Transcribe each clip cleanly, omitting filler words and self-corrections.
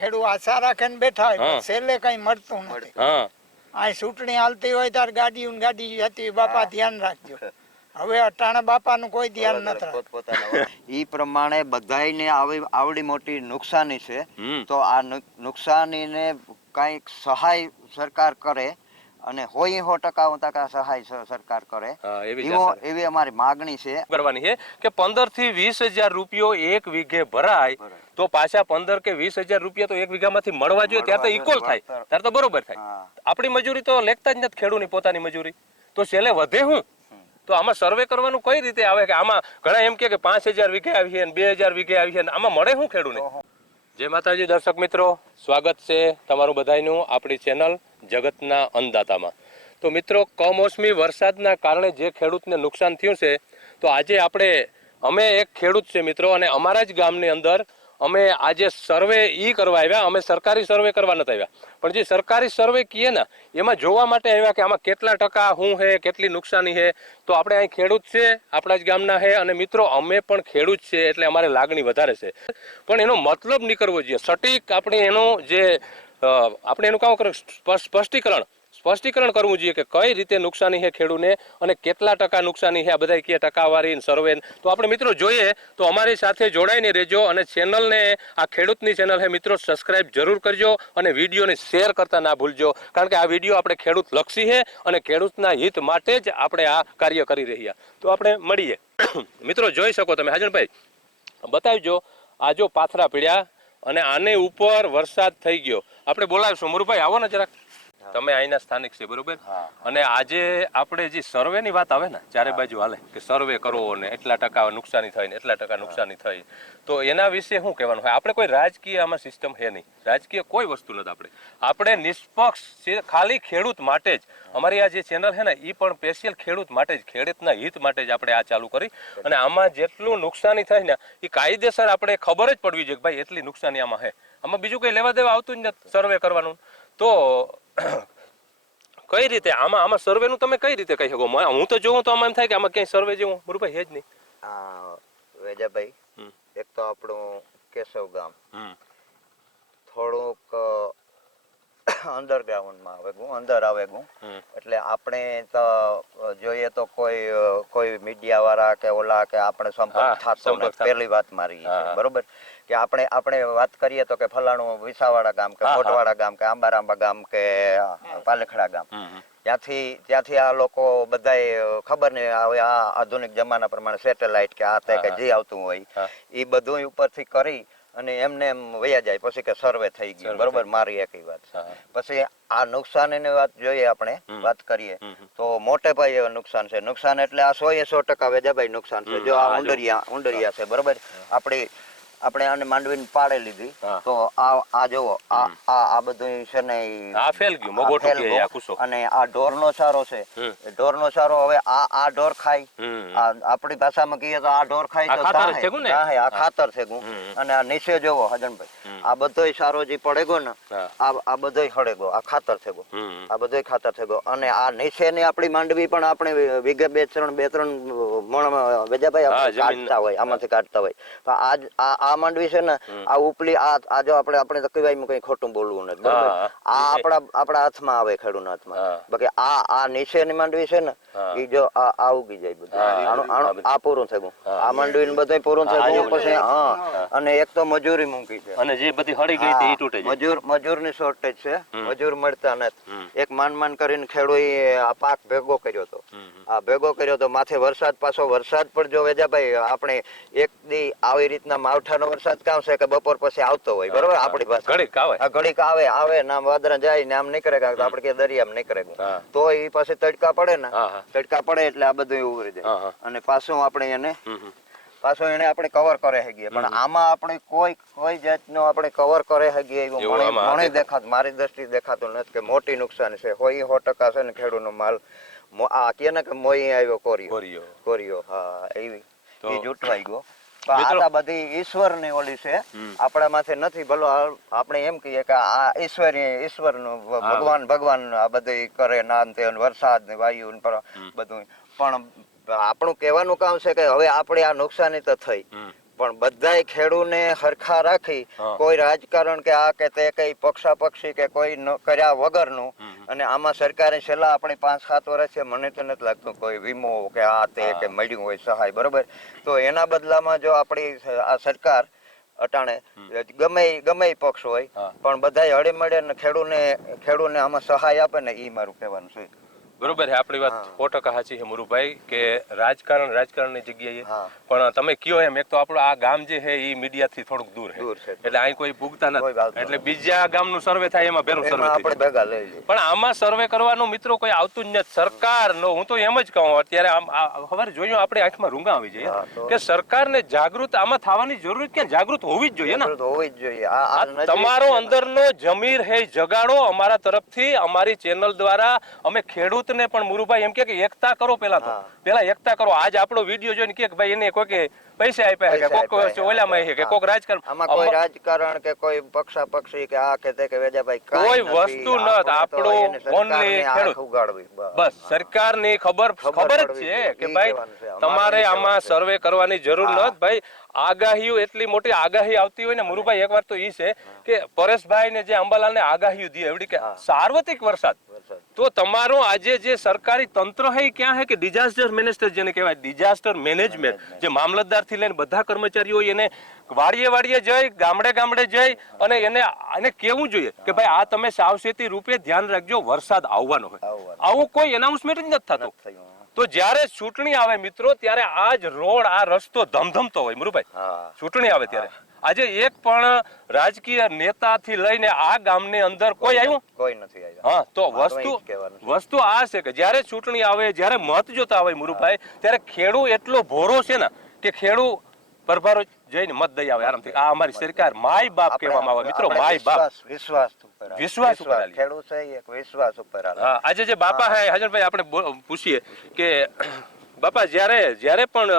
ખેડૂત આશા રાખીને બેઠા હોય પણ છેલ્લે કઈ મળતું નથી. આ ચૂંટણી હાલતી હોય ત્યારે ગાડી જતી, બાપા ધ્યાન રાખજો. હવે અટાણા બાપાનું કોઈ ધ્યાન નથી. ઈ પ્રમાણે બધાયને આવડી મોટી નુકસાની છે, તો આ નુકસાનીને કઈક સહાય સરકાર કરે અને 100% સહાય સરકાર કરે એવી અમારી માગણી છે. કરવાની છે કે 15 થી 20,000 રૂપિયો એક વીઘે ભરાય તો પાછા 15 કે 20,000 રૂપિયા તો એક વીઘામાંથી મળવા જોઈએ, ત્યારે તો ઇક્વલ થાય, ત્યારે તો બરોબર થાય. આપણી મજૂરી તો લેખતા જ નથી ખેડૂતની પોતાની મજૂરી, તો છેલ્લે વધે હું? તો આમાં સર્વે કરવાનું કઈ રીતે આવે કે આમાં ઘણા એમ કે 5,000 વીઘે આવી છે, 2,000 વીઘે આવી છે, આમાં મળે શું ખેડૂતને? જય માતાજી દર્શક મિત્રો, સ્વાગત છે તમારું બધાયનું આપણી ચેનલ જગતના અન્નદાતામાં. તો મિત્રો, કમોસમી વરસાદના કારણે જે ખેડૂતને નુકસાન થયું છે, તો આજે અમે એક ખેડૂત છે મિત્રો, અને અમારા જ ગામની અંદર અમે આજે સર્વે કરવા આવ્યા. અમે સરકારી સર્વે કરવા નથી આવ્યા, પણ જે સરકારી સર્વે કીએ ને એમાં જોવા માટે આવ્યા કે આમાં કેટલા ટકા શું છે, કેટલી નુકસાની છે. તો આપણે અહીં ખેડૂત છે, આપણા જ ગામના છે, અને મિત્રો અમે પણ ખેડૂત છે એટલે અમારે લાગણી વધારે છે, પણ એનો મતલબ નીકળવો જોઈએ સટીક. આપણે એનું કામ કરે સ્પષ્ટીકરણ કરવું જોઈએ કે કઈ રીતે નુકસાની છે ખેડૂતને અને કેટલા ટકા નુકસાની છે. આ બધા કે ટકાવારી સર્વે. તો આપણે મિત્રો જોઈએ તો અમારી સાથે જોડાઈને રહેજો, અને ચેનલને, આ ખેડૂતની ચેનલ છે મિત્રો, સબસ્ક્રાઇબ જરૂર કરજો અને વિડીયોને શેર કરતા ના ભૂલજો, કારણ કે આ વિડીયો આપણે ખેડૂત લક્ષી છે અને ખેડૂતના હિત માટે જ આપણે આ કાર્ય કરી રહ્યા. તો આપણે મળીએ. મિત્રો જોઈ શકો તમે, હાજરભાઈ બતાવજો, આ જો પાથરા પીડ્યા અને આને ઉપર વરસાદ થઈ ગયો. આપણે બોલાવીશું, મુરુભાઈ આવો ને જરાક, તમે અહીંના સ્થાનિક છે બરોબર. અને આજે આપણે જે સર્વે ની વાત આવે ને, ચારે બાજુ હાલે કે સર્વે કરવો ને એટલા ટકા નુકસાની થઈ ને એટલા ટકા નુકસાની થઈ, તો એના વિશે શું કહેવાનું હોય? આપણે કોઈ રાજકીય આમાં સિસ્ટમ છે નહીં, રાજકીય કોઈ વસ્તુ નથી. આપણે નિષ્પક્ષ ખાલી ખેડૂત માટે જ અમારી આ જે ચેનલ છે ને એ પણ સ્પેશિયલ ખેડૂત માટે જ, ખેડૂતના હિત માટે જ આપણે આ ચાલુ કરી. અને આમાં જેટલું નુકસાની થાય ને એ કાયદેસર આપણે ખબર જ પડવી જોઈએ કે ભાઈ એટલી નુકસાની આમાં છે. આમાં બીજું કઈ લેવા દેવા આવતું જ નથી સર્વે કરવાનું. તો કઈ રીતે આમાં સર્વે નું તમે કઈ રીતે કહી શકો? હું તો જોઉં તો આમાં એમ થાય કે આમાં ક્યાંય સર્વે જેવું બરોબર છે જ નહીં. વેજાભાઈ, એક તો આપણું કેશવ ગામ થોડુંક અંડરગ્રાઉન્ડમાં અંદર આવે ગું, એટલે આપણે તો જોઈએ તો કોઈ મીડિયા વાળા કે ઓલા કે આપણે સંપર્ક થતો નથી. પહેલી વાત મારી બરોબર કે આપણે વાત કરીએ તો કે ફલાણું વિસાવાડા ગામ કે મોટવાડા ગામ કે આંબારાંબા ગામ કે પાલેખડા ગામ, ત્યાંથી આ લોકો બધાય ખબર નહીં આવે આ આધુનિક જમાના પ્રમાણે સેટેલાઇટ કે આ તે કે જે આવતું હોય એ બધું ઉપરથી કરી અને એમને એમ વયા જાય પછી કે સર્વે થઈ ગયું બરોબર. મારી એક વાત. પછી આ નુકસાનની વાત જોઈએ, આપણે વાત કરીએ તો મોટે પાયે નુકસાન છે. નુકસાન એટલે આ 100% વેજાભાઈ નુકસાન છે. જો આ ઉંડરિયા છે બરોબર, આપણે આને માંડવીને પાડે લીધી તો આ જોવો આ બધું છે ને અને આ ઢોરનો ચારો છે. ઢોરનો ચારો હવે આ ઢોર ખાય, આપણી ભાષામાં કહીએ તો આ ઢોર ખાય તો આ ખાતર છે ગું. અને આ નીચે જોવો હજનભાઈ, આ બધોય ચારો જે પડે ગયો ને આ બધોય હળે ગયો, આ ખાતર છે ગો, આ બધોય ખાતર છે ગો. અને આ નીચેની આપણી માંડવી પણ આપણે વીઘે 2-3 મણ વેજાભાઈ કાઢતા હોય, આમાંથી કાઢતા હોય. તો આ માંડવી છે ને આ ઉપલી આ જો આપણે તો કહેવાય કઈ ખોટું બોલવું નથી બરાબર. આ આપણા હાથમાં આવે, ખેડૂતના હાથમાં. બાકી આ નીચેની માંડવી છે ને એ જો આ ઉગી જાય બધું, આ પૂરું થયું, આ માંડવી ને બધું પૂરું થયું. પછી અને એક તો મજૂરી મૂકી છે અને જે બધી હળી ગઈ હતી એ તૂટે છે. મજૂરની શોર્ટેજ છે, મજૂર મળતા નથી. એક માન કરીને ખેડૂએ આ પાક ભેગો કર્યો હતો, આ ભેગો કર્યો તો માથે વરસાદ, પાછો વરસાદ પણ જો વેજાભાઈ આપણે એક દી આવી રીતના માવઠાનો વરસાદ કામ છે કે બપોર પછી આવતો હોય બરોબર. આપણી પાસે ઘડીક આવે ને આમ વાદળા જાય ને આમ નીકળે, આપણે કે દરિયામાં નીકળે તો એ પાસે તડકા પડે ને, તડકા પડે એટલે આ બધું ઉભરી જાય અને પાછું આપણે એને આપણે કવર કરે શકીએ. પણ આમાં આપણે કોઈ જાતનો આપણે કવર કરે શકીએ એવું મને દેખાતું, મારી દ્રષ્ટિએ દેખાતું નથી કે મોટી નુકસાન છે. 100% છે ને ખેડૂતનો માલ આ કે ને કે મોઈ આવ્યો કોરિયો હા એવી એ જૂટવાઈ ગયો. આ બધી ઈશ્વરની ઓલી છે, આપણા માથે નથી. ભલો આપણે એમ કહીએ કે આ ઈશ્વરનું ભગવાન આ બધું કરે, નામ તે વરસાદ ને વાયુ બધું. પણ આપણું કહેવાનું કામ છે કે હવે આપણે આ નુકસાની તો થઈ, પણ બધાય ખેડૂને હરખા રાખી કોઈ રાજકારણ કે આ કે તે કઈ પક્ષાપક્ષી કે કોઈ કર્યા વગરનું અને આમાં સરકારે છેલ્લા આપણે 5-7 વર્ષથી મને તો નથી લાગતું કોઈ વીમો કે આ તે કે મળ્યું હોય સહાય, બરોબર. તો એના બદલામાં જો આપણી આ સરકાર અટાણે ગમે પક્ષ હોય પણ બધાય હળી મળે ને ખેડૂને આમાં સહાય આપે ને એ મારું કહેવાનું છે. બરોબર છે, આપણી વાત 100% સાચી છે મુરુભાઈ કે રાજકારણની જગ્યાએ પણ તમે કયો એમ એક તો આપણું આ ગામ જે છે એ મીડિયાથી થોડુંક દૂર છે એટલે અહીં કોઈ ભૂગતા નથી એટલે બીજા ગામનું સર્વે થાય એમાં ભેરું સર્વે આપણે ભેગા લઈ લઈએ પણ આમાં સર્વે કરવાનું મિત્રો કોઈ આવતું જ નથી. સરકારનો હું તો એમ જ કહું અત્યારે ખબર જોયું આપણે આંખમાં રૂંગા આવી જાય કે સરકારને જાગૃત આમાં થવાની જરૂર ક્યાં જાગૃત હોવી જ જોઈએ ને, હોવી જ જોઈએ. તમારો અંદરનો જમીર હે જગાડો અમારા તરફથી અમારી ચેનલ દ્વારા અમે ખેડૂત ને પણ મુરુભાઈ એમ કે એકતા કરો, પેલા એકતા કરો. આજ આપણો વિડીયો જોઈને કે ભાઈ એને કોઈ પૈસા આપ્યા કે કોક ઓલામાં છે કે કોક રાજકારણ, આમાં કોઈ રાજકારણ કે કોઈ પક્ષાપક્ષી કે આ કે તે કે વેજાભાઈ કોઈ વસ્તુ ન આપણો ઓનલી ખેડૂત. બસ સરકારની ખબર જ છે કે ભાઈ તમારે આમાં સર્વે કરવાની જરૂર નથી. ભાઈ આગાહીઓ એટલી મોટી આગાહી આવતી હોય ને મુરુભાઈ એકવાર તો ઈ છે કે પરેશભાઈ ને જે અંબાલાલ ને આગાહીઓ દી એવડી કે સાર્વત્રિક વરસાદ તો તમારો આજે જે સરકારી તંત્ર છે ક્યાં છે કે ડિઝાસ્ટર મેનેજમેન્ટ જેને કહેવાય ડિઝાસ્ટર મેનેજમેન્ટ જે મામલતદાર થી લઈને બધા કર્મચારીઓ એને વાડીએ જઈ ગામડે જઈ અને એને કેવું જોઈએ કે ભાઈ આ તમે સાવચેતી રૂપે ધ્યાન રાખજો વરસાદ આવવાનો હોય. આવું કોઈ એનાઉન્સમેન્ટ જ નથી થતું. તો જ્યારે ચૂંટણી આવે મિત્રો ત્યારે આ જ રોડ આ રસ્તો ધમધમતો હોય મુરુભાઈ ચૂંટણી આવે ત્યારે. આજે એક પણ રાજકીય નેતાથી લઈને આ ગામની અંદર કોઈ આવ્યું? કોઈ નથી આવ્યું. હા, તો વસ્તુ આ છે કે જ્યારે ચૂંટણી આવે જ્યારે મત જોતા હોય મુરુભાઈ ત્યારે ખેડૂ એટલો ભોરો છે ને કે ખેડૂ પરભારો જઈને મત દઈ આવે આરામથી. આ અમારી સરકાર માય બાપ કહેવામાં આવે મિત્રો, માય બાપ. વિશ્વાસ ઉપર ખેડૂત છે એક વિશ્વાસ ઉપર. હા, આજે જે બાપા હે હાજરભાઈ આપણે પૂછીએ કે બાપા જ્યારે પણ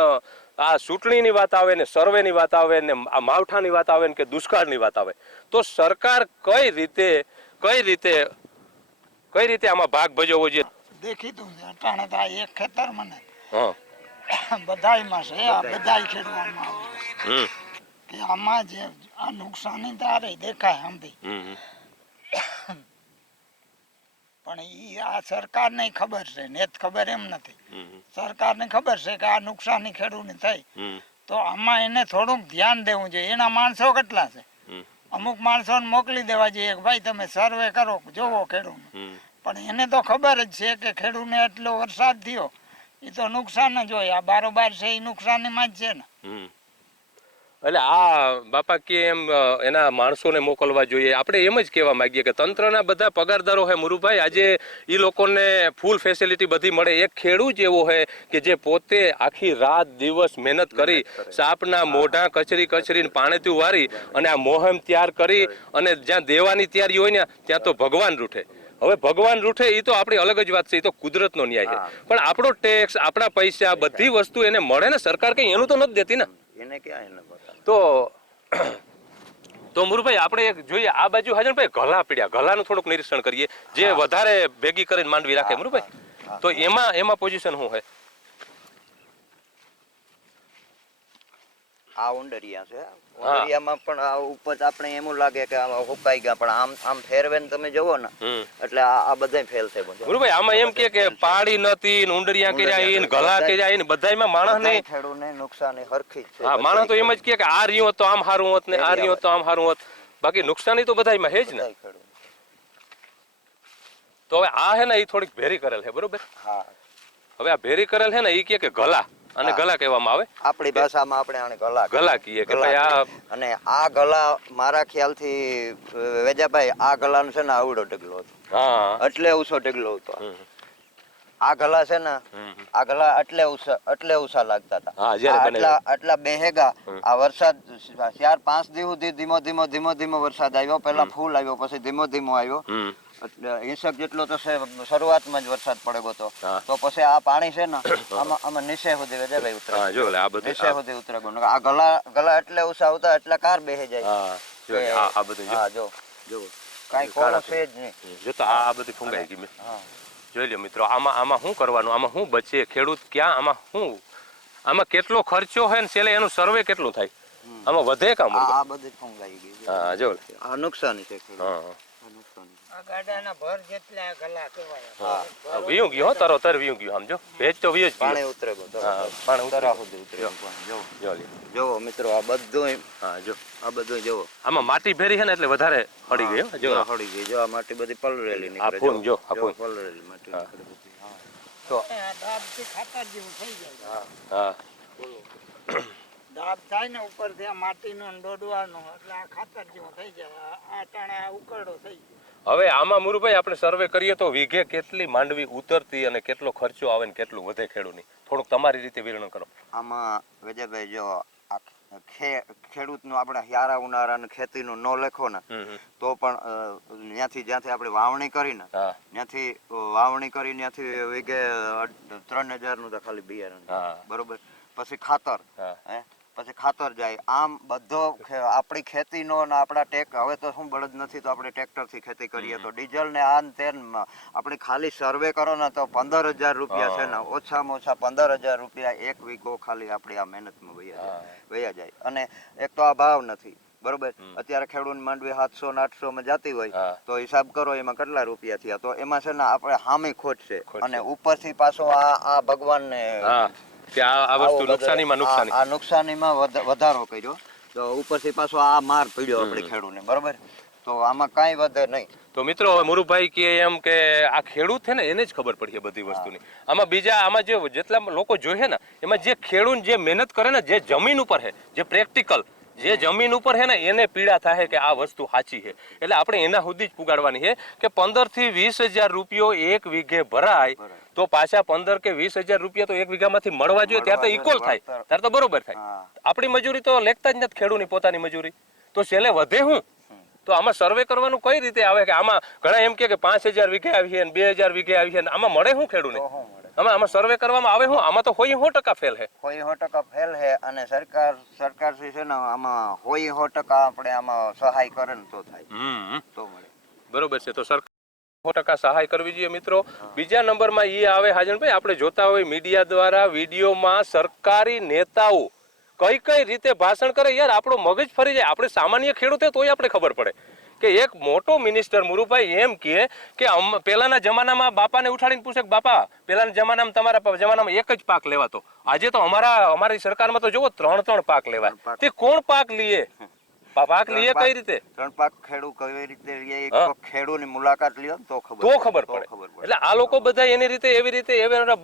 આ ચૂંટણીની વાત આવે ને સર્વેની વાત આવે ને આ માવઠાની વાત આવે ને કે દુષ્કાળની વાત આવે તો સરકાર કઈ રીતે આમાં ભાગ ભજવવો જોઈએ? દેખીતું છે અટાણે તો એક ખેતર મને બધાયમાં છે આ બધાય ખેડવામાં આવે કે આમાં જે આ નુકસાની તારે દેખાય આમથી પણ ઈ આ સરકારને ખબર છે ને ખબર એમ નથી. સરકારને ખબર છે કે આ નુકસાની ખેડૂતને થઈ તો આમાં એને થોડુંક ધ્યાન દેવું જોઈએ. એના માણસો કેટલા છે, અમુક માણસોને મોકલી દેવા જોઈએ કે ભાઈ તમે સર્વે કરો જોવો ખેડૂત, પણ એને તો ખબર જ છે કે ખેડૂતને એટલો વરસાદ થયો એ તો નુકસાન જ હોય. આ બારોબાર છે એ નુકસાનીમાં જ છે ને. એટલે આ બાપા કે એમ એના માણસોને મોકલવા જોઈએ. આપણે એમ જ કહેવા માંગીએ કે તંત્રના બધા પગારદારો હે મુરુભાઈ આજે એ લોકોને ફૂલ ફેસિલિટી બધી મળે. એક ખેડૂત એવો હે કે જે પોતે આખી રાત દિવસ મહેનત કરી સાપના મોઢા કચરીને પાણીથી વારી અને આ મોહમ તૈયાર કરી અને જ્યાં દેવાની તૈયારી હોય ને ત્યાં તો ભગવાન રૂઠે. હવે ભગવાન રૂઠે એ તો આપણી અલગ જ વાત છે, એ તો કુદરતનો ન્યાય છે. પણ આપણો ટેક્સ આપણા પૈસા બધી વસ્તુ એને મળે ને, સરકાર કઈ એનું તો નથી દેતી ને. એને ક્યાં તો મુરુભાઈ આપણે એક જોઈએ આ બાજુ હાજરભાઈ ગલા પીડ્યા, ગલાનું થોડુંક નિરીક્ષણ કરીએ જે વધારે ભેગી કરીને માંડવી રાખે મુરુભાઈ. તો એમાં પોઝિશન શું છે? આ ઉંડરિયા છે. ઉંડરિયામાં પણ આ ઉપર આપણે એમ લાગે કે આમાં હુકાઈ ગયા પણ આમ ફેરવેન તમે જોવો ને એટલે આ બધાય ફેલ છે બધું. ગુરુભાઈ આમાં એમ કે પાડી નથી ને ઉંડરિયા કર્યા ઈન ગલા કર્યા ઈન બધાયમાં માણસ ને ખેડૂતને નુકસાની હરખી છે. હા, માણસ તો એમ જ કે આ રહ્યો તો આમ હારું હોત ને આ રહ્યો તો આમ હારું હોત, બાકી નુકસાની તો બધાયમાં હે જ ને. તો હવે આ હે ને એ થોડીક ભેરી કરેલ છે બરોબર. હા, હવે આ ભેરી કરેલ છે ને એ કે ગલા અને ગલા કહેવામાં આવે આપણી ભાષામાં આપણે આને ગલા કહીએ કે ભાઈ આ અને આ ગલા મારા ખ્યાલથી વેજાભાઈ આ ગલાનો છે ને આવડો ઢગલો હતો. હા, એટલે ઊંચો ઢગલો હતો. આ ગલા છે ને આ ગલા એટલે ઊંચા લાગતા હતા. આટલા બેહેગા આ વરસાદ 4-5 દિવસ સુધી ધીમો વરસાદ આવ્યો. પેલા ફૂલ આવ્યો પછી ધીમો આવ્યો. ઇંસક જેટલો તો શરૂઆતમાં જ વરસાદ પડ્યો હતો. તો પછી આ પાણી છે ને આમાં નીચે સુધી વેજાભાઈ ઉતરે નીચે સુધી ઉતરે ગયો. આ ગલા એટલે ઊંચા આવતા એટલે કાર બેહી જાય. આ બધું હા જો કઈ કોણ છે જ નહીં. જો તો આ બધી ફૂંગાઈ ગઈ. જોઈ લ્યો મિત્રો આમાં શું કરવાનું, આમાં શું બચે ખેડૂત ક્યાં, આમાં કેટલો ખર્ચો હોય ને છેલ્લે એનું સર્વે કેટલું થાય આમાં વધે કામ આ બધું ફંગાઈ ગયું. હા જો આ નુકસાની છે ખેડૂત. હા આ નુકસાની. આ ગાડાના ભર જેટલા ગલા કહેવાય. હા વીયું ગયો હો તારો તર વીયું ગયો આમ જો ભેજ તો વીયો જ પાણી ઉતરે ગયું. હા પાણી તરા સુધી ઉતરે ગયું. જો જો લે જોવો મિત્રો આ બધું હા જો આ બધું જોવો. આમાં માટી ભેરી છે ને એટલે વધારે પડી ગઈ હો જો હળી ગઈ. જો આ માટી બધી પલળેલી નીકળે. આ ફૂન જો આ ફૂન પલળેલી માટી નીકળે બધી. હા. તો આ ડાબથી ખાતર જેવું થઈ જાય. હા ડાબ થાય ને ઉપરથી આ માટીનો ને ડોડવાનો એટલે આ ખાતર જેવું થઈ જાય. આ ટાણે ઉકરડો થઈ ગયો. હવે આમાં મુરુભાઈ આપણે સર્વે કરીએ તો વીઘે કેટલી માંડવી ઉતરતી અને કેટલો ખર્ચો આવે ને કેટલું વધે ખેડૂતની થોડુંક તમારી રીતે વિવરણ કરો. આમાં વિજયભાઈ જો આ ખેડૂતનું આપણે હિયારા ઉનાળાની ખેતીનું ન લખો ને તો પણ જ્યાંથી આપણે વાવણી કરી ને ત્યાંથી વાવણી કરી ત્યાંથી વીઘે 3000 નું તો ખાલી બિયારણ બરોબર. પછી ખાતર પછી ખાતર જાય. આમ બધો આપણી ખેતીનો ને આપણા હવે તો શું બળદ નથી તો આપણે ટ્રેક્ટરથી ખેતી કરીએ તો ડીઝલ ને આ તેન આપણે ખાલી સર્વે કરો ને તો 15000 રૂપિયા છે ને ઓછામાં ઓછા 15000 રૂપિયા એક વીઘો ખાલી આપણી આ મહેનતમાં વયા જાય. અને એક તો આ ભાવ નથી બરોબર. અત્યારે ખેડૂત માંડવી 700 ને 800 માં જતી હોય તો હિસાબ કરો એમાં કેટલા રૂપિયા થયા. તો એમાં છે ને આપણે હામી ખોટ છે અને ઉપરથી પાછો આ ભગવાનને કે આ વસ્તુ નુકસાનીમાં વધારો કર્યો તો ઉપરથી પાછો આ માર પડ્યો આપણે ખેડૂતને બરોબર. તો આમાં કાંઈ વધે નહીં. તો મિત્રો મુરુભાઈ કે એમ કે આ ખેડૂત છે ને એને જ ખબર પડી બધી વસ્તુની. આમાં બીજા આમાં જે જેટલા લોકો જોઈએ ને એમાં જે ખેડૂત જે મહેનત કરે ને જે જમીન ઉપર છે જે પ્રેક્ટિકલ જે જમીન ઉપર છે ને એને પીડા થાય કે આ વસ્તુ સાચી છે. એટલે આપણે એના સુધી જ પુગાડવાની છે કે 15 થી 20 હજાર રૂપિયો એક વીઘે ભરાય તો પાછા 15 કે 20 હજાર રૂપિયા તો એક વીઘામાંથી મળવા જોઈએ. ત્યારે તો ઇક્વલ થાય, ત્યારે તો બરોબર થાય. આપણી મજૂરી તો લેખતા જ નથી ખેડૂતની પોતાની મજૂરી. તો છેલ્લે વધે હું તો આમાં સર્વે કરવાનું કઈ રીતે આવે કે આમાં ઘણા એમ કે 5000 વીઘે આવી છે ને 2000 વીઘે આવી છે ને આમાં મળે શું ખેડૂતને? આમાં સર્વે કરવામાં આવે હું આમાં તો 100% ફેલ છે. 100% ફેલ છે. અને સરકાર છે ને આમાં 100% આપણે આમાં સહાય કરે ને તો થાય તો મળે. બરોબર છે. તો સરકાર 100% સહાય કરવી જોઈએ મિત્રો. બીજા નંબરમાં એ આવે હાજનભાઈ આપણે જોતા હોય મીડિયા દ્વારા વિડીયોમાં સરકારી નેતાઓ કઈ રીતે ભાષણ કરે યાર આપણો મગજ ફરી જાય. આપણે સામાન્ય ખેડૂત તોય આપણે ખબર પડે કે એક મોટો મિનિસ્ટર મુરુભાઈ એમ કે પહેલાના જમાનામાં બાપાને ઉઠાડીને પૂછે કે બાપા પહેલાના જમાનામાં તમારા જમાનામાં એક જ પાક લેવાતો. આજે તો અમારી સરકારમાં તો જોવો 3 પાક લેવાય. તે કોણ પાક લીએ? પાક લીએ કઈ રીતે? 3 પાક ખેડૂત કઈ રીતે લીએ? ખેડૂતની મુલાકાત લ્યો તો ખબર પડે. એટલે આ લોકો બધા એની રીતે એવી રીતે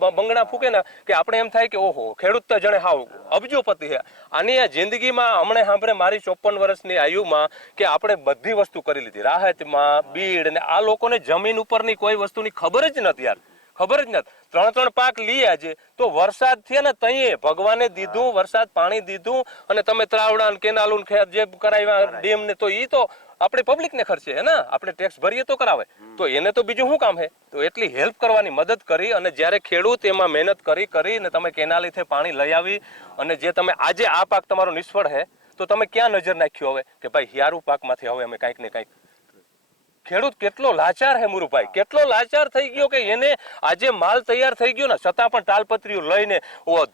બંગણા ફૂકે ને કે આપણે એમ થાય કે ઓહો ખેડૂત તો જણે હાવ અબજોપતિ છે. આની આ જિંદગીમાં હમણે સાંભળે મારી 54 વર્ષની આયુમાં કે આપણે બધી વસ્તુ કરી લીધી રાહતમાં બીડ ને આ લોકોને જમીન ઉપરની કોઈ વસ્તુની ખબર જ નથી યાર. ખબર જ નથી. 3 પાક લઈએ આજે તો વરસાદ થયા ને તઈએ ભગવાને દીધું વરસાદ પાણી દીધું અને તમે ત્રાવડા કેનાલું જે કરાવ્યા ડેમ ને તો ઈ તો આપણે પબ્લિક ને ખર્ચે હે ને આપણે ટેક્સ ભરીએ તો કરાવે. તો એને તો બીજું શું કામ છે? તો એટલી હેલ્પ કરવાની મદદ કરી અને જ્યારે ખેડૂત એમાં મહેનત કરી ને તમે કેનાલીથી પાણી લઈ આવી અને જે તમે આજે આ પાક તમારો નિષ્ફળ છે તો તમે ક્યાં નજર નાખ્યો હવે કે ભાઈ હિયારું પાકમાંથી હવે અમે કાંઈક ને કાંઈક. ખેડૂત કેટલો લાચાર હે મુરુભાઈ, કેટલો લાચાર થઈ ગયો કે એને આજે માલ તૈયાર થઈ ગયો ને છતાં પણ તાલપત્રીઓ લઈને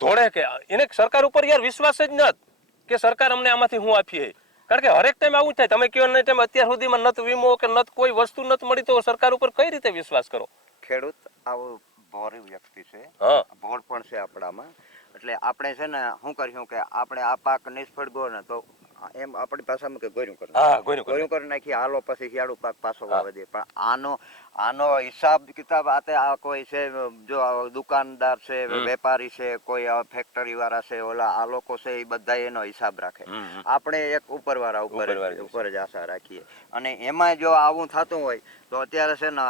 ધોળે કે એને સરકાર ઉપર યાર વિશ્વાસ જ નથી કે સરકાર અમને આમાંથી હું આપીએ. કારણ કે હરેક ટાઈમ આવું થાય. તમે કહો નહીં તેમ અત્યાર સુધીમાં નત વીમો કે નત કોઈ વસ્તુ નથી મળી તો સરકાર ઉપર કઈ રીતે વિશ્વાસ કરો? ખેડૂત આવો ભોળી વ્યક્તિ છે, ભોળ પણ છે આપણામાં. એટલે આપણે છે ને શું કર્યું કે આપણે આ પાક નિષ્ફળ ગયો ને તો એમ આપણી ભાષામાં કે ગોર્યું કરી નાખી હાલો પછી શિયાળુ પાક પાછો વાવી દે. પણ આનો હિસાબ કિતાબ આ કોઈ છે જો દુકાનદાર છે વેપારી છે કોઈ ફેક્ટરી વાળા છે ઓલા આ લોકો છે એ બધા એનો હિસાબ રાખે. આપણે એક ઉપરવાળા ઉપર જ આશા રાખીએ. અને એમાં જો આવું થતું હોય તો અત્યારે છે ને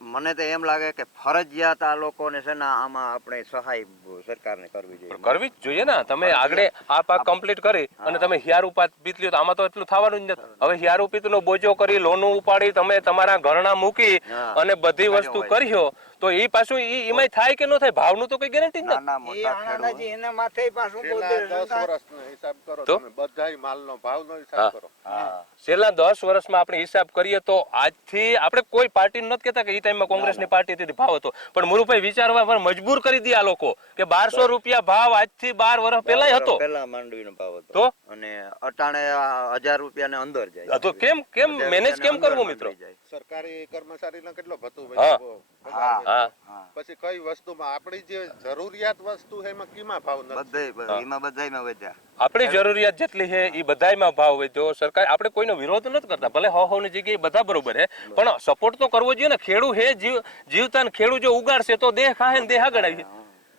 મને તો એમ લાગે કે ફરજિયાત આ લોકોને છે ને આમાં આપણે સહાય સરકારને કરવી જ જોઈએ ને. તમે આગળ આ પાક કમ્પ્લીટ કરી અને તમે હિયારું પાક પીત લ્યો તો આમાં તો એટલું થવાનું જ નથી. હવે હિયારું પીત નો બોજો કરી લોનું ઉપાડી તમે તમારા ઘરના મૂકી અને બધી વસ્તુ કર્યો તો એ પાછું એમાંય થાય કે ન થાય ભાવનું તો કઈ ગેરંટી જ નથી. નાના એ મોટા આણાનાજી એના માથે પાછું છેલ્લા 10 બોલતા. વર્ષનો હિસાબ કરો તો? તમે બધાય માલનો ભાવનો હા. હિસાબ કરો. હા છેલ્લા 10 વર્ષમાં આપણે હિસાબ કરીએ તો આજથી આપણે કોઈ પાર્ટી નથી કહેતા કે એ ટાઈમમાં કોંગ્રેસની પાર્ટી હતી ભાવ હતો, પણ મુરુભાઈ વિચારવા પર મજબૂર કરી દે આ લોકો કે 1200 રૂપિયા ભાવ આજથી 12 વર્ષ પહેલા હતો. પેલા માંડવીનો ભાવ હતો તો અને અટાણે 1000 રૂપિયાને અંદર જાય. તો કેમ 1000 મેનેજ કેમ અંદર કરવું મિત્રો? માંડવી જાય. સરકારી કર્મચારીનો કેટલો ભથ્થું હા. પગાર હા હા પછી કઈ વસ્તુમાં આપણી જે જરૂરિયાત વસ્તુ છે એમાં કીમાં ભાવ નથી. એમાં બધાયમાં વધ્યા. આપણી જરૂરિયાત જેટલી છે એ બધાયમાં ભાવ વધ્યો. સરકાર આપણે કોઈનો વિરોધ નથી કરતા, ભલે હોની જગ્યાએ બધા બરોબર છે, પણ સપોર્ટ તો કરવો જોઈએ ને. ખેડૂત હે જીવતા ને ખેડૂત જો ઉગાડશે તો દેહ ખાહે ને દેહ આગળ આવી.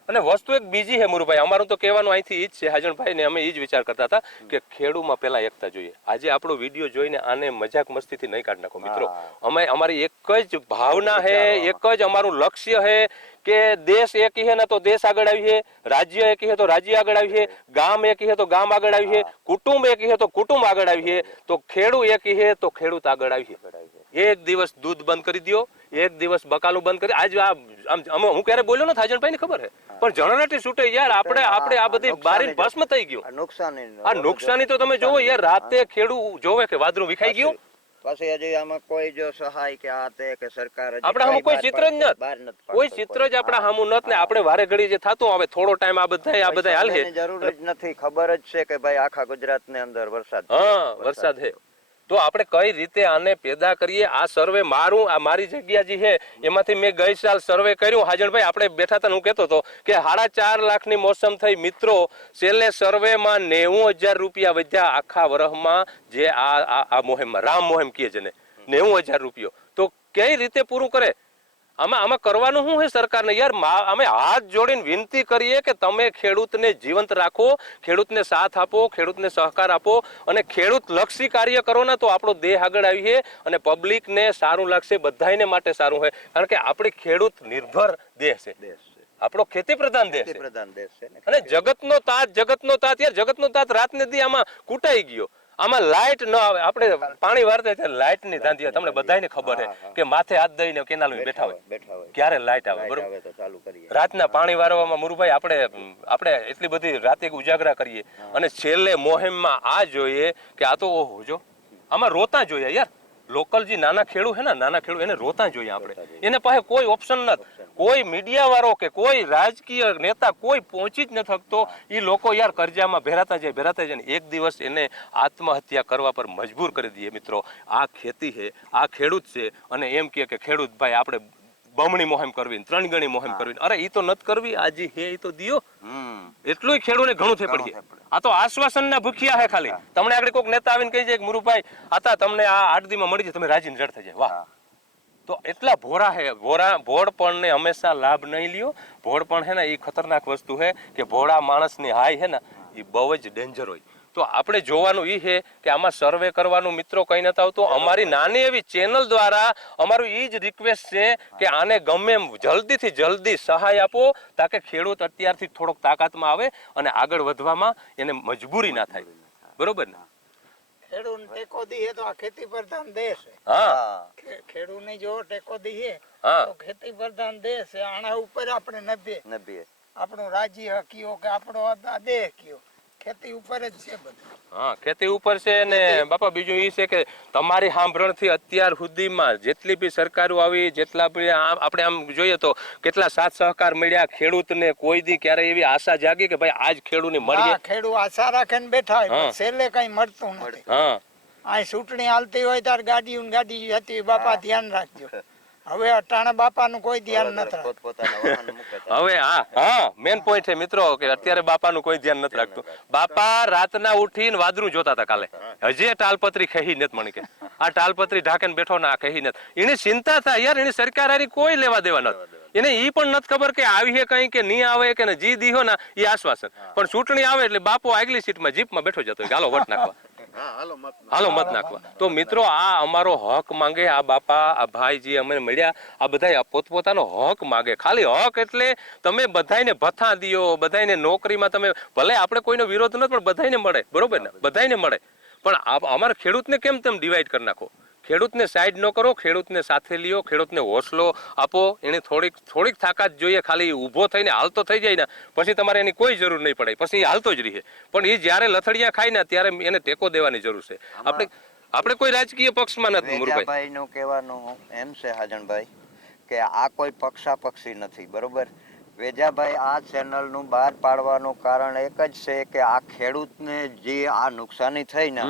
અને વસ્તુ એક બીજી છે મુરુભાઈ, અમારું તો કહેવાનું અહીંથી ઈ જ છે હાજણભાઈ ને, અમે ઈ જ વિચાર કરતા હતા કે ખેડૂમાં પેલા એકતા જોઈએ. આજે આપણો વિડીયો જોઈને આને મજાક મસ્તીથી નહીં કાઢી નાખો મિત્રો. અમારી એક જ ભાવના છે, એક જ અમારું લક્ષ્ય છે કે દેશ એક છે ને તો દેશ આગળ આવી છે, રાજ્ય એક છે તો રાજ્ય આગળ આવી છે, ગામ એક છે તો ગામ આગળ આવી છે, કુટુંબ એક છે તો કુટુંબ આગળ આવી છે, તો ખેડૂત એક છે તો ખેડૂત આગળ આવી છે. એક દિવસ દૂધ બંધ કરી દો, એક દિવસ બકાલું બંધ કરી. આજ આમ હું ક્યારે બોલ્યો ને હાજણભાઈ ને ખબર છે, પણ જનરેટી છૂટે યાર. આપણે આ બધી બારી ભસ્મ થઈ ગયું. આ નુકસાની તો તમે જોવો યાર, રાતે ખેડૂત જોવે કે વાદળું વિખાઈ ગયું. પછી હજી આમાં કોઈ જો સહાય કે આ તે કે સરકાર આપણા સામું કોઈ ચિત્ર જ નથી, કોઈ ચિત્ર જ આપણા સામું નથી. ને આપણે વારે ઘડી જે થતું હવે થોડો ટાઈમ આ બધા હાલ છે, જરૂર જ નથી. ખબર જ છે કે ભાઈ આખા ગુજરાત ની અંદર વરસાદ હા વરસાદ છે. તો આપણે કઈ રીતે આને પેદા કરીએ? આ સર્વે મારી જગ્યા જે છે એમાંથી મેં ગઈ સાલ સર્વે કર્યું હાજણભાઈ, આપણે બેઠા હતા, હું કહેતો હતો કે 4.5 લાખની મોસમ થઈ મિત્રો. છેલ્લે સર્વેમાં 90,000 રૂપિયા વધ્યા આખા વર્ષમાં. જે આ મોહિમમાં રામ મોહિમ કહે છે ને, 90,000 રૂપિયો તો કઈ રીતે પૂરું કરે? આમાં કરવાનું શું છે સરકારને યાર? અમે હાથ જોડીને વિનંતી કરીએ કે તમે ખેડૂતને જીવંત રાખો, ખેડૂતને સાથ આપો, ખેડૂતને સહકાર આપો અને ખેડૂત લક્ષી કાર્ય કરો ને તો આપણો દેહ આગળ આવી છે અને પબ્લિકને સારું લાગશે, બધાને માટે સારું છે. કારણ કે આપણી ખેડૂત નિર્ભર દેશ છે, આપણો ખેતી પ્રધાન દેશ છે. અને જગતનો તાત યાર, જગતનો તાત રાતને દી આમાં કૂટાઈ ગયો. આમાં લાઇટ ન આવે, આપણે પાણી વારતા ત્યારે લાઇટ ની ધાંધી તમને બધાને ખબર છે કે માથે હાથ દઈને કેનાલ બેઠા હોય ક્યારે લાઇટ આવે બરોબર. રાતના પાણી વારવામાં મુરુભાઈ આપણે એટલી બધી રાતે ઉજાગરા કરીએ અને છેલ્લે મોહિમમાં આ જોઈએ કે આ તો ઓહો જો આમાં રોતા જોઈએ યાર. લોકલ જે નાના ખેડૂત છે ને, નાના ખેડૂત એને રોતા જોઈએ આપણે. એને પાસે કોઈ ઓપ્શન નથી, કોઈ મીડિયા વાળો કે કોઈ રાજકીય નેતા કોઈ પહોંચી જ ન શકતો. એ લોકો યાર કરજામાં ભેરાતા જાય ને એક દિવસ એને આત્મહત્યા કરવા પર મજબૂર કરી દઈએ. મિત્રો આ ખેતી છે, આ ખેડૂત છે અને એમ કે ખેડૂત ભાઈ આપણે બમણી મોહિમ કરવી, 3 ગણી મોહિમ કરવી. અરે ઈ તો નથી કરવી, આજી હે ઈ તો દિયો. એટલું ખેડૂતને ઘણું થઈ પડીએ. આ તો આશ્વાસન ના ભૂખ્યા હે ખાલી. તમને આગળ કોઈક નેતા આવીને કહી જાય કે મુરુભાઈ આતા તમને આ 8 દીમાં મળી જાય, તમે રાજીને જડ થઈ જાય. વાહ, તો એટલા ભોળા હે. ભોળપણ ને હંમેશા લાભ નહીં લ્યો. ભોળપણ હે ને એ ખતરનાક વસ્તુ હે કે ભોળા માણસની હાય હે ને એ બહુ જ ડેન્જર હોય. તો આપણે જોવાનું એ છે કે આમાં સર્વે કરવાનું મિત્રો કઈ નથી આવતું. અમારી નાની એવી ચેનલ દ્વારા અમારું એ જ રિક્વેસ્ટ છે કે આને ગમે એમ જલ્દીથી જલ્દી સહાય આપો તાકે ખેડૂત અત્યારથી થોડોક તાકાતમાં આવે અને આગળ વધવામાં એને મજબૂરી ના થાય. બરોબર ને? ખેડૂત ટેકો દઈએ તો આ ખેતી પ્રધાન દેશ છે. હા, ખેડૂત ને જો ટેકો દઈએ હા, તો ખેતી પ્રધાન દેશ છે. આના ઉપર આપણે નભીએ. આપણું રાજ્ય કયો કે આપણો આ દેહ કયો, ખેતી ઉપર જ છે બધું. હા, ખેતી ઉપર છે. ને બાપા બીજું એ છે કે તમારી સાંભળણથી અત્યાર સુધીમાં જેટલી બી સરકારો આવી, જેટલા બી આપણે આમ જોઈએ તો કેટલા સાથ સહકાર મળ્યા ખેડૂતને. કોઈ દી ક્યારે એવી આશા જાગી કે ભાઈ આજ ખેડૂતને મળીએ? ખેડૂત આશા રાખીને બેઠા હોય, છેલ્લે કઈ મળતું નથી. હા, આ ચૂંટણી હાલતી હોય ત્યારે ગાડી જતી, બાપા ધ્યાન રાખજો. હવે અટાણા બાપાનું કોઈ ધ્યાન નથી. હવે હા મેન પોઈન્ટ છે મિત્રો કે અત્યારે બાપાનું કોઈ ધ્યાન નથી રાખતું. બાપા રાતના ઉઠીને વાદળું જોતા હતા કાલે. હજી ટાલપત્રી ખહી નથી મણી કે આ ટાલપત્રી ઢાંકીને બેઠો ના ખહી નથી. એની ચિંતા થાય યાર, એની સરકાર હારી કોઈ લેવા દેવા નથી. એને ઈ પણ નથી ખબર કે આવી છે કઈ કે નહીં આવે કે જી દીહો ના એ આશ્વાસન. પણ ચૂંટણી આવે એટલે બાપો આગલી સીટમાં જીપમાં બેઠો જતો હોય, હાલો વોટ નાખવા, હાલો મત નાખવા. તો મિત્રો આ અમારો હક માંગે. આ બાપા આ ભાઈ જે અમે મળ્યા આ બધા પોતપોતાનો હક માંગે. ખાલી હક એટલે તમે બધાને ભથ્થા દિયો, બધાને નોકરીમાં તમે ભલે આપણે કોઈનો વિરોધ નથી પણ બધાને મળે. બરોબર ને? બધાને મળે. પણ અમારા ખેડૂતને કેમ તેમ ડિવાઈડ કરી નાખો. ખેડૂતને સાઈડ ન કરો, ખેડૂતને સાથે લ્યો, ખેડૂતને હોસલો આપો. એને થોડીક તાકાત જોઈએ. ખાલી ઊભો થઈને હાલતો થઈ જાય ને પછી તમારે એની કોઈ જરૂર નહીં પડે, પછી એ હાલતો જ રહે. પણ એ જ્યારે લથડિયા ખાય ને ત્યારે એને ટેકો દેવાની જરૂર છે. આપણે કોઈ રાજકીય પક્ષમાં નથી. વેજાભાઈ નું કહેવાનું એમ છે હાજણભાઈ કે આ કોઈ પક્ષાપક્ષી નથી, બરોબર. વેજાભાઈ આ ચેનલ નું બહાર પાડવાનું કારણ એક જ છે કે આ ખેડૂતને જે આ નુકસાની થઈ ને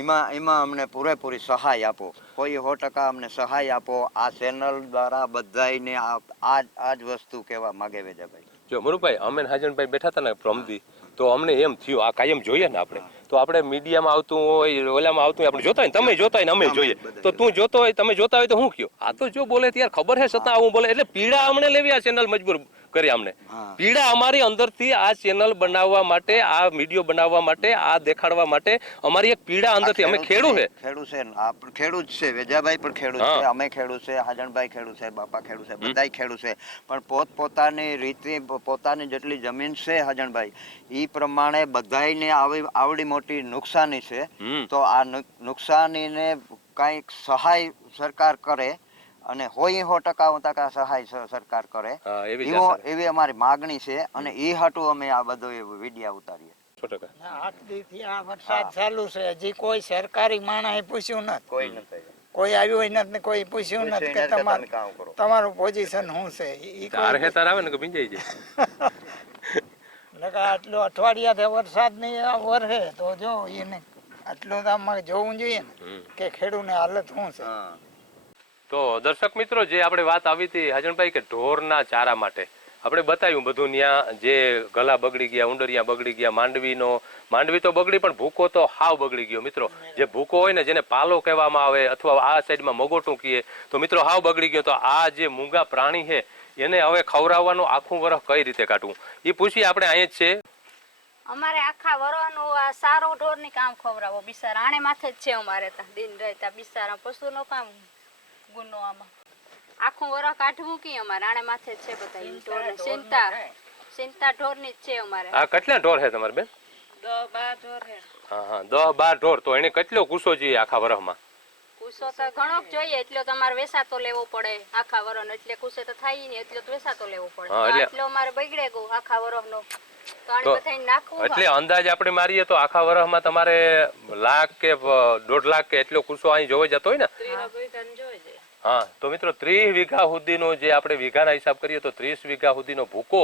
એમાં અમને પૂરેપૂરી સહાય આપો. કોઈ 100% અમને સહાય આપો. આ ચેનલ દ્વારા બધાને આ જ વસ્તુ કહેવા માંગે વેજાભાઈ. જો મુરુભાઈ, અમે હાજણભાઈ બેઠા હતા ને પ્રમદી, તો અમને એમ થયું આ કાયમ જોઈએ ને આપણે, તો આપણે મીડિયામાં આવતું હોય, ઓલામાં આવતું હોય, આપણે જોતા હોય, તમે જોતા હોય ને અમે જોઈએ, તો તું જોતો હોય, તમે જોતા હોય તો હું કયો આ તો જો બોલે ત્યારે ખબર હે છતાં આવું બોલે. એટલે પીડા અમને લેવી આ ચેનલ મજબૂર કરી. અમને પીડા અમારી અંદરથી આ ચેનલ બનાવવા માટે, આ વિડીયો બનાવવા માટે, આ દેખાડવા માટે અમારી એક પીડા અંદરથી. અમે ખેડૂત છે, વેજાભાઈ પણ ખેડૂત છે, અમે ખેડૂત છે, હાજણભાઈ ખેડૂત છે, બાપા ખેડૂત છે, બધાય ખેડૂત છે. પણ પોતપોતાની રીતે પોતાની જેટલી જમીન છે હાજણભાઈ, ઈ પ્રમાણે બધાયને આવડી મોટી નુકસાની છે. તો આ નુકસાનીને કઈક સહાય સરકાર કરે અને હોય 100% સહાય સરકાર કરે એવી અમારી માગણી છે. અને એ હાટું અમે આ બધો વિડીયો ઉતારીએ. 8 દિવસથી આ વરસાદ ચાલુ છે, હજી કોઈ સરકારી માણસે પૂછ્યું નથી. કોઈ નથી, કોઈ આવ્યું નથી, કોઈ પૂછ્યું નથી કે તમારું પોઝિશન શું છે. આવે ને કે ભીંજાઈ જાય આટલો અઠવાડિયાથી વરસાદ નહીં વરસે તો જો એને આટલું તો અમારે જોવું જોઈએ ને કે ખેડૂતની હાલત શું છે. તો દર્શક મિત્રો, જે આપણે વાત આવી હતી હાજણભાઈ કે ઢોરના ચારા માટે આપણે બતાવ્યું બધું. ત્યાં જે ગલા બગડી ગયા, ઉંડરિયા બગડી ગયા, માંડવી તો બગડી, પણ ભૂકો તો હાવ બગડી ગયો. મિત્રો, જે ભૂકો હોય ને, જેને પાલો કહેવામાં આવે અથવા આ સાઈડમાં મગોટું કહીએ, તો મિત્રો હાવ બગડી ગયો. તો આ જે મૂંગા પ્રાણી છે એને હવે ખવડાવવાનું આખું વરસ કઈ રીતે કાઢવું એ પૂછીએ. આપણે અહીંયા જ છે. અમારે આખા વરવાનું આ સારો ઢોરની કામ ખવડાવો બિચારા આણે માથે જ છે. અમારે ત્યાં દિન રહેતા બિચારા પશુનો કામ ગુનો આમાં આખું વરસ કાઢવું કી અમારે આણે માથે જ છે. બધા ઢોર ચિંતા ઢોરની જ છે અમારે. આ કેટલા ઢોર છે તમારે બેન? 10-12 ઢોર છે. હા, 10-12 ઢોર. તો એને કેટલો કુસો જોઈએ આખા વરસમાં? કુસો તો ઘણો જ જોઈએ. એટલો તમારે વેસાતો લેવો પડે આખા વરસનો. એટલે કુસે તો થાય નહીં, એટલો તો વેસાતો લેવો પડે. એટલો અમારે બગડે ગયો આખા વરસનો. એટલે અંદાજ આપણે મારીએ તો આખા વરસમાં તમારે લાખ કે 1.5 લાખ કે એટલો કુસો અહીં જોવા જતો હોય ને. હા, તો મિત્રો 30 વીઘા સુધીનો જે આપણે વીઘાના હિસાબ કરીએ તો 30 વીઘા સુધીનો ભૂકો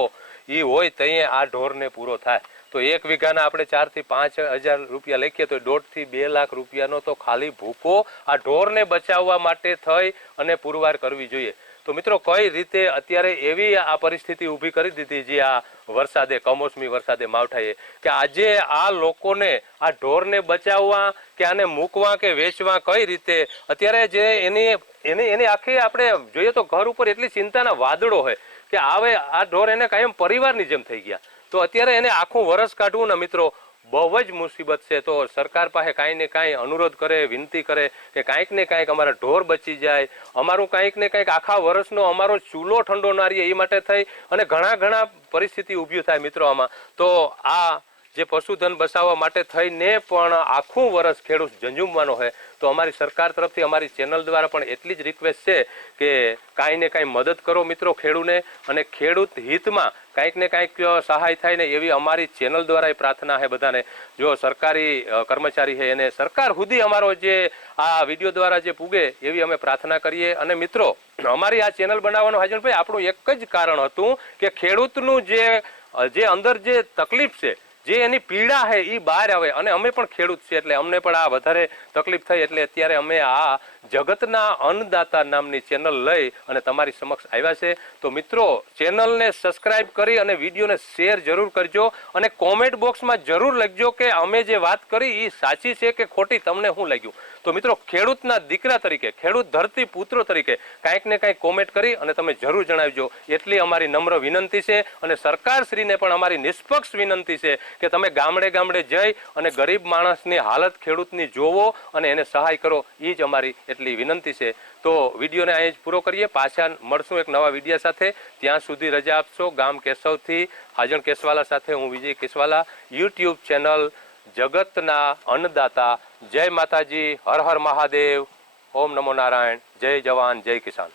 ઈ હોય ત્યાં આ ઢોરને પૂરો થાય. તો 1 વીઘાના આપણે 4 થી 5 હજાર રૂપિયા લખીએ તો 1.5 થી 2 લાખ રૂપિયાનો તો ખાલી ભૂકો આ ઢોરને બચાવવા માટે થઈ અને પુરવાર કરવી જોઈએ. તો મિત્રો, કઈ રીતે અત્યારે એવી આ પરિસ્થિતિ ઊભી કરી દીધી જે આ વરસાદે, કમોસમી વરસાદે, માવઠાએ, કે આજે આ લોકોને આ ઢોરને બચાવવા કે આને મૂકવા કે વેચવા કઈ રીતે અત્યારે જે એની આખી આપણે જોઈએ તો ઘર ઉપર એટલી ચિંતાના વાદળો હોય કે આવે આ ઢોર એને કાયમ પરિવારની જેમ થઈ ગયા. તો અત્યારે એને આખું વરસ કાઢવું ને મિત્રો બહુ જ મુસીબત છે. તો સરકાર પાસે કાંઈ ને કાંઈ અનુરોધ કરે, વિનંતી કરે કે કાંઈક ને કાંઈક અમારા ઢોર બચી જાય, અમારું કાંઈક ને કાંઈક આખા વર્ષનો અમારો ચૂલો ઠંડો ના રહે એ માટે થઈ અને ઘણા પરિસ્થિતિ ઊભી થાય મિત્રો આમાં. તો આ જે પશુધન બચાવવા માટે થઈને પણ આખું વર્ષ ખેડૂત ઝંઝુમવાનો હોય તો અમારી સરકાર તરફથી અમારી ચેનલ દ્વારા પણ એટલી જ રિક્વેસ્ટ છે કે કાંઈ ને કાંઈ મદદ કરો મિત્રો ખેડૂને, અને ખેડૂત હિતમાં કાંઈક ને કાંઈક સહાય થાય ને એવી અમારી ચેનલ દ્વારા પ્રાર્થના છે બધાને. જો સરકારી કર્મચારી છે એને સરકાર સુધી અમારો જે આ વિડીયો દ્વારા જે પૂગે એવી અમે પ્રાર્થના કરીએ. અને મિત્રો, અમારી આ ચેનલ બનાવવાનું હાજરભાઈ આપણું એક જ કારણ હતું કે ખેડૂતનું જે અંદર જે તકલીફ છે, જે એની પીડા છે એ બહાર આવે. અને અમે પણ ખેડૂત છીએ એટલે અમને પણ આ વધારે તકલીફ થઈ એટલે અત્યારે અમે આ જગતના અન્નદાતા નામની ચેનલ લઈ અને તમારી સમક્ષ આવ્યા છે. તો મિત્રો, ચેનલને સબસ્ક્રાઇબ કરી અને વિડીયોને શેર જરૂર કરજો અને કોમેન્ટ બોક્સમાં જરૂર લખજો કે અમે જે વાત કરી એ સાચી છે કે ખોટી, તમને શું લાગ્યું. તો મિત્રો, ખેડૂતના દીકરા તરીકે, ખેડૂત ધરતી પુત્રો તરીકે કાંઈક ને કાંઈક કોમેન્ટ કરી અને તમે જરૂર જણાવજો એટલી અમારી નમ્ર વિનંતી છે. અને સરકારશ્રીને પણ અમારી નિષ્પક્ષ વિનંતી છે કે તમે ગામડે જઈ અને ગરીબ માણસની હાલત ખેડૂતની જોવો અને એને સહાય કરો, એ જ અમારી એટલી વિનંતી છે. તો વિડીયોને અહીં જ પૂરો કરીએ. પાછા મળશું એક નવા વિડીયો સાથે. ત્યાં સુધી રજા આપશો. ગામ કેશવથી હાજણ કેશવાલા સાથે હું વિજય કેશવાલા, યુટ્યુબ ચેનલ જગતના અન્નદાતા. જય માતાજી, હર હર મહાદેવ. ઓમ નમો નારાયણ. જય જવાન જય કિસાન.